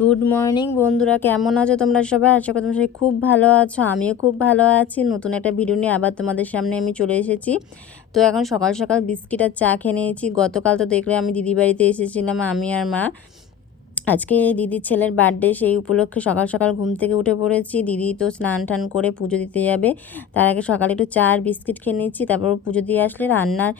Good morning বন্ধুরা, কেমন আছো তোমরা সবাই? আশা করি তোমরা সবাই খুব ভালো আছো, আমিও খুব ভালো আছি। নতুন একটা ভিডিও নিয়ে আবার তোমাদের সামনে আমি চলে এসেছি। তো এখন সকাল সকাল বিস্কিট আর চা খেয়ে নিয়েছি। গতকাল তো দেখলে আমি দিদি বাড়িতে এসেছিলাম, আমি আর মা। আজকে দিদির ছেলের বার্থডে, সেই উপলক্ষে সকাল সকাল ঘুম থেকে উঠে পড়েছি। দিদি তো স্নান টান করে পুজো দিতে যাবে। তার আগে সকালে একটু চা আর বিস্কিট খেয়ে নিচ্ছি, তারপর পুজো দিয়ে আসলে রান্নার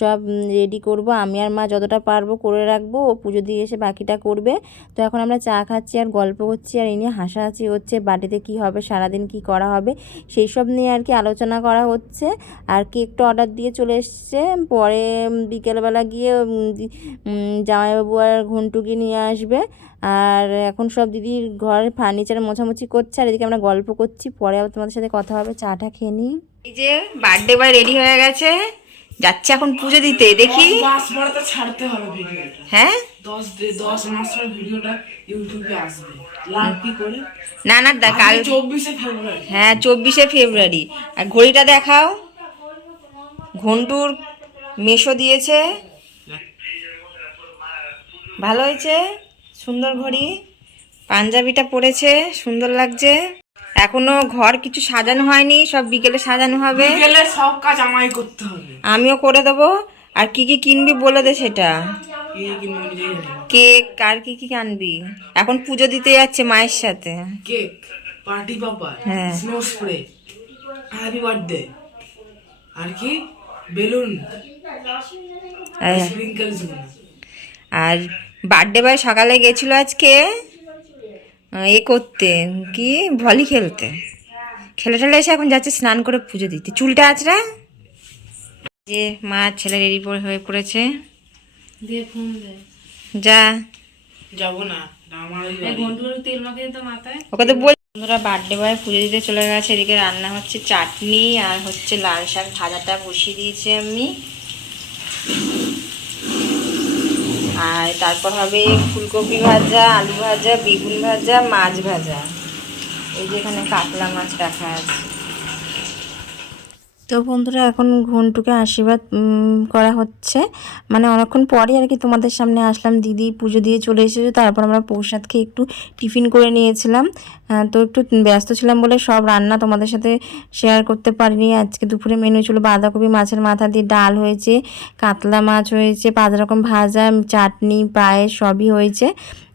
সব রেডি করব। আমি আর মা যতটা পারব করে রাখব, ও পুজো দিয়ে এসে বাকিটা করবে। তো এখন আমরা চা খাচ্ছি আর গল্প করছি আর এই নিয়ে হাসাহাসি হচ্ছে, বাড়িতে কি হবে, সারাদিন কি করা হবে, সেই সব নিয়ে আর কি আলোচনা করা হচ্ছে। আর কেকটা অর্ডার দিয়ে চলে এসছে। পরে বিকেলবেলা গিয়ে জামাইবাবু আর ঘন্টুকে নিয়ে আসবে। আর এখন সব দিদির ঘরের ফার্নিচার মোছামুছি করছে আর এদিকে আমরা গল্প করছি পরে আবার তোমাদের সাথে কথা হবে চাটা খেয়ে নিই। এই যে বার্থডে বয় রেডি হয়ে গেছে যাচ্ছে এখন পুজো দিতে দেখি। ছাড়তে হবে হ্যাঁ? দশ দে- দশ মাস ভিডিওটা ইউটিউবে আসবে। করে? না না দা- কাল চব্বিশে ফেব্রুয়ারি। হ্যাঁ চব্বিশে ফেব্রুয়ারি। আর ঘড়িটা দেখাও। ঘন্টুর মেশো দিয়েছে। ভালো হয়েছে? সুন্দর ঘড়ি। পাঞ্জাবিটা পরেছে সুন্দর লাগছে। এখনও ঘর কিছু সাজানো হয়নি সব বিকেলে সাজানো হবে। বিকেলে সব কাজ আমায় করতে হবে। আমিও করে দেবো। আর কি কি কিনবি বলে দে সেটা। কেক আর কি কি আনবি? এখন পুজো দিতে যাচ্ছে মায়ের সাথে। কেক পার্টি হ্যাঁ। স্নো স্প্রে হ্যাপি বার্থডে আর কি? বেলুন। আর বার্থডে বয় সকালে গেছিল আজকে? এ করতে। কি? ভলি খেলতে। খেলে টেলে এসে এখন যাচ্ছে স্নান করে পুজো দিতে। চুলটা আছড়া যে মা আর ছেলে রেডি হয়ে পড়েছে। যা। যাব না। ওকে তো বল বন্ধুরা বার্থডে বয় পুজো দিতে চলে গেছে। এদিকে রান্না হচ্ছে চাটনি আর হচ্ছে লাল শাক ভাজাটা বসিয়ে দিয়েছি আমি। আর তারপর হবে ফুলকপি ভাজা, আলু ভাজা, বেগুন ভাজা, মাছ ভাজা। এই যে এখানে কাতলা মাছ রাখা আছে। তো বন্ধুরা, এখন ঘন্টুকে আশীর্বাদ করা হচ্ছে। মানে অনেকক্ষণ পরে আর কি তোমাদের সামনে আসলাম। দিদি পুজো দিয়ে চলে এসেছে, তারপর আমরা প্রসাদ খেয়ে একটু টিফিন করে নিয়েছিলাম। তো একটু ব্যস্ত ছিলাম বলে সব রান্না তোমাদের সাথে শেয়ার করতে পারিনি। আজকে দুপুরে মেনু ছিল বাঁধাকপি, মাছের মাথা দিয়ে ডাল হয়েছে, কাতলা মাছ হয়েছে, পাঁচ রকম ভাজা, চাটনি, পায়েস সবই হয়েছে।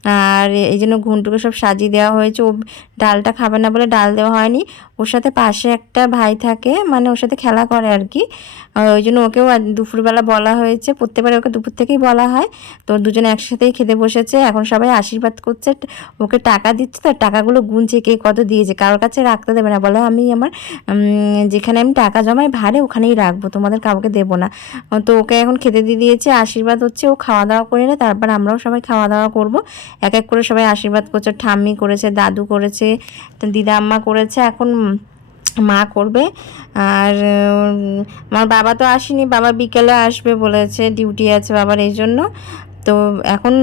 আর এই জন্য ঘুন্টুকে সব সাজিয়ে দেওয়া হয়েছে। ও ডালটা খাবে না বলে ডাল দেওয়া হয়নি। ওর সাথে পাশে একটা ভাই থাকে মানে ওর সাথে খেলা করে আর কি। ওই জন্য ওকেও দুপুরবেলা বলা হয়েছে, প্রত্যেকবার ওকে দুপুর থেকেই বলা হয়। তো দুজনে একসাথেই খেতে বসেছে, এখন সবাই আশীর্বাদ করছে। ওকে টাকা দিচ্ছে, তো টাকাগুলো গুনছে, কে কত দিয়েছে, কারোর কাছে রাখতে দেবে না। বলে আমি আমার যেখানে আমি টাকা জমাই ভাড়ে ওখানেই রাখব, তোমাদের কাউকে দেবো না। তো ওকে এখন খেতে দিয়ে দিয়েছে, আশীর্বাদ হচ্ছে, ও খাওয়া দাওয়া করে নেয় তারপর আমরাও সবাই খাওয়া দাওয়া করব। এক এক করে সবাই আশীর্বাদ করছে, ঠাম্মি করেছে, দাদু করেছে দিদা আম্মা করেছে, এখন মা করবে। আর আমার বাবা তো আসেনি, বাবা বিকেলে আসবে বলেছে, ডিউটি আছে বাবার এই জন্য। তো এখন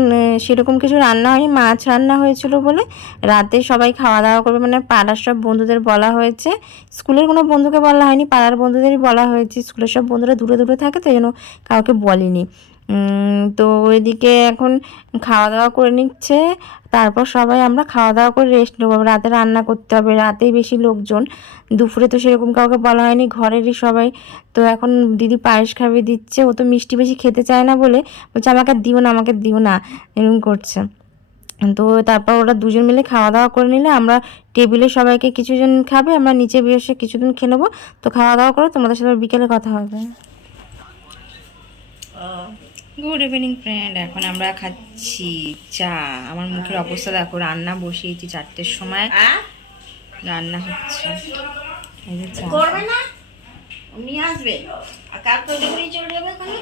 সেরকম কিছু রান্না হয়নি, মাছ রান্না হয়েছিল বলে রাতে সবাই খাওয়া দাওয়া করবে। মানে পাড়ার সব বন্ধুদের বলা হয়েছে, স্কুলের কোনো বন্ধুকে বলা হয়নি, পাড়ার বন্ধুদেরই বলা হয়েছে, স্কুলের সব বন্ধুরা দূরে দূরে থাকে তো এই জন্য কাউকে বলিনি। তো ওইদিকে এখন খাওয়া দাওয়া করে নিচ্ছে। তারপর সবাই আমরা খাওয়া দাওয়া করে রেস্ট নেব। রাতে রান্না করতে হবে। রাতেই বেশি লোকজন। দুপুরে তো সেরকম কাউকে বলা হয়নি। ঘরেরই সবাই। তো এখন দিদি পায়েস খাবে দিচ্ছে। ও তো মিষ্টি বেশি খেতে চায় না বলে বলছে, আমাকে দিও না, আমাকে দিও না। এরকম করছে। তো তারপর ওরা দুজন মিলে খাওয়া দাওয়া করে নিলে আমরা টেবিলে সবাইকে কিছুজন খাবে। আমরা নিচে বসে কিছুদিন খেয়ে নেব। তো খাওয়া দাওয়া করে। তোমাদের সাথে বিকেলে কথা হবে। গুড ইভিনিং ফ্রেন্ড এখন আমরা খাচ্ছি চা। আমার মুখের অবস্থা দেখো রান্না বসিয়েছি চারটের সময়। রান্না হচ্ছে। এই যে চা। করবে না? নিয়ে আসবে। আর কার তৈরি চলে যাবে ওখানে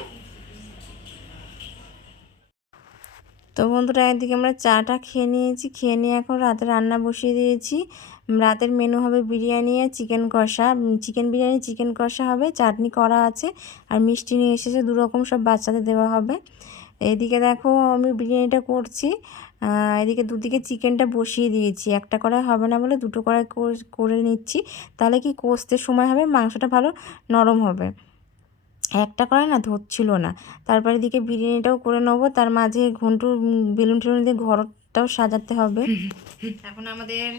তো বন্ধুরা একদিকে আমরা চাটা খেয়ে নিয়েছি। খেয়ে নিয়ে এখন রাতে রান্না বসিয়ে দিয়েছি। রাতের মেনু হবে বিরিয়ানি আর চিকেন কষা। চিকেন বিরিয়ানি চিকেন কষা হবে, চাটনি করা আছে, আর মিষ্টি নিয়ে এসেছে, দু রকম সব বাচ্চাদের দেওয়া হবে। এদিকে দেখো আমি বিরিয়ানিটা করছি। এদিকে দুদিকে চিকেনটা বসিয়ে দিয়েছি। একটা কড়াই হবে না বলে দুটো কড়াই কর- নিচ্ছি। তাহলে কি কষতে সময় হবে? মাংসটা ভালো নরম হবে। একটা করে না ধরছিল না। তারপরে এদিকে বিরিয়ানিটাও করে নেব। তার মাঝে ঘন্টু বেলুন টেলুন দিয়ে ঘরটাও সাজাতে হবে। এখন আমাদের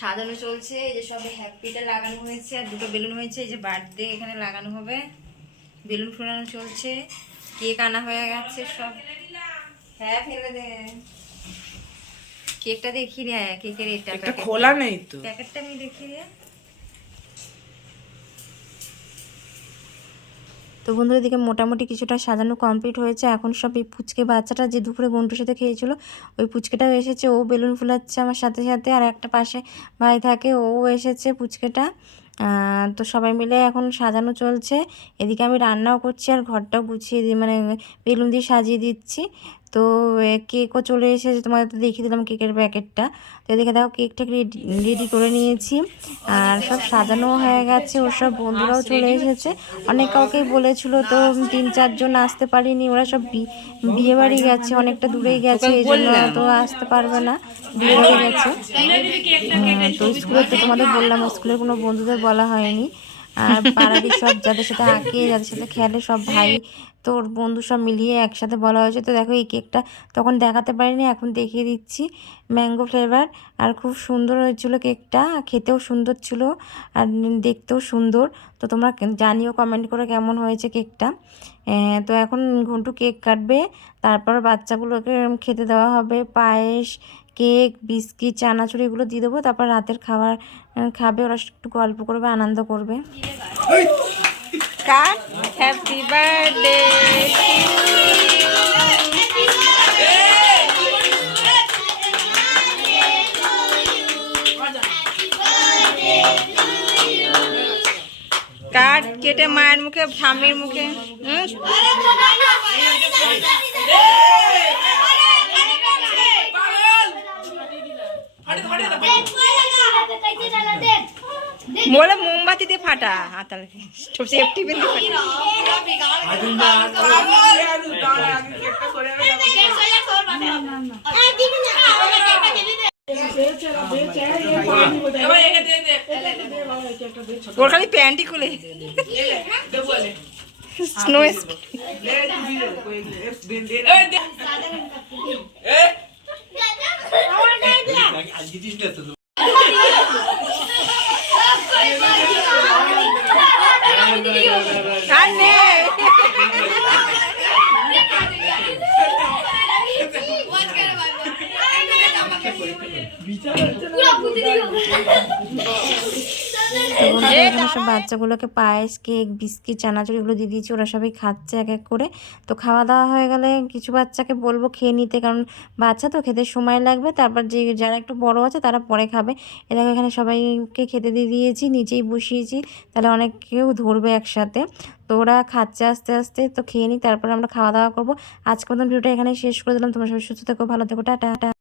সাজানো চলছে এই যে সব হ্যাপিটা লাগানো হয়েছে আর দুটো বেলুন হয়েছে এই যে বার্থডে এখানে লাগানো হবে। বেলুন ফোলানো চলছে কেক আনা হয়ে গেছে সব। হ্যাঁ ফেলে দে। কেকটা দেখি রে কেকের এটা খোলা নেই তো। প্যাকেটটা আমি দেখি রে তো বন্ধুদের দিকে মোটামুটি কিছুটা সাজানো কমপ্লিট হয়েছে। এখন সব এই পুচকে বাচ্চাটা যে দুপুরে গন্টুর সাথে খেয়েছিল, ওই পুচকেটাও এসেছে। ও বেলুন ফুলাচ্ছে আমার সাথে সাথে আর একটা পাশে ভাই থাকে, ও এসেছে পুচকেটা। তো সবাই মিলে এখন সাজানো চলছে। এদিকে আমি রান্নাও করছি আর ঘরটাও গুছিয়ে দিই মানে বেলুন দিয়ে সাজিয়ে দিচ্ছি। তো কেকও চলে এসেছে। তোমাদের তো দেখিয়ে দিলাম কেকের প্যাকেটটা তো এদিকে দেখো কেকটাকে রেডি করে নিয়েছি। আর সব সাজানো হয়ে গেছে ওর সব বন্ধুরাও চলে এসেছে। অনেক কাউকেই বলেছিল তো তিন চারজন আসতে পারিনি। ওরা সব বিয়ে বাড়ি গেছে অনেকটা দূরেই গেছে এই জন্য তো আসতে পারবে না। বিয়ে বাড়ি গেছে। হ্যাঁ, তো স্কুলে তো তোমাদের বললাম স্কুলের কোনো বন্ধুদের বলা হয়নি। আর পাড়ারই সব যাদের সাথে আঁকে যাদের সাথে খেলে সব ভাই তোর বন্ধু সব মিলিয়ে একসাথে বলা হয়েছে। তো দেখো, এই কেকটা তখন দেখাতে পারিনি, এখন দেখিয়ে দিচ্ছি। ম্যাঙ্গো ফ্লেভার, আর খুব সুন্দর হয়েছিল কেকটা, খেতেও সুন্দর ছিল আর দেখতেও সুন্দর। তো তোমরা জানিও কমেন্ট করে কেমন হয়েছে কেকটা। তো এখন ঘন্টু কেক কাটবে, তারপর বাচ্চাগুলোকে খেতে দেওয়া হবে। পায়েস, কেক, বিস্কিট, চানাচুর এগুলো দিয়ে দেবো, তারপর রাতের খাবার খাবে, ওরা একটু গল্প করবে, আনন্দ করবে। কাট হ্যাপি বার্থডে কাট কেটে মায়ের মুখে ঠাম্মির মুখে হুম বলে ফাটা হাতাল সেফটি পিন ওর খালি প্যান্টই খুলে। স্নো দে আর নেই তো বন্ধুরা এখানে সব বাচ্চাগুলোকে পায়েস, কেক, বিস্কিট, চানাচুর এগুলো দিয়ে দিয়েছি, ওরা সবাই খাচ্ছে এক এক করে। তো খাওয়া দাওয়া হয়ে গেলে কিছু বাচ্চাকে বলব খেয়ে নিতে, কারণ বাচ্চা তো খেতে সময় লাগবে। তারপর যে যারা একটু বড় আছে তারা পরে খাবে। এ দেখো এখানে সবাইকে খেতে দিয়ে দিয়েছি, নিচেই বসিয়েছি, তাহলে অনেক কেউ ধরবে একসাথে। তো ওরা খাচ্ছে আস্তে আস্তে, তো খেয়ে নিই, তারপরে আমরা খাওয়া দাওয়া করব। আজকে মতন ভিডিওটা এখানে শেষ করে দিলাম। তোমার সবাই সুস্থ থেকো, ভালো থেকো, টাটা।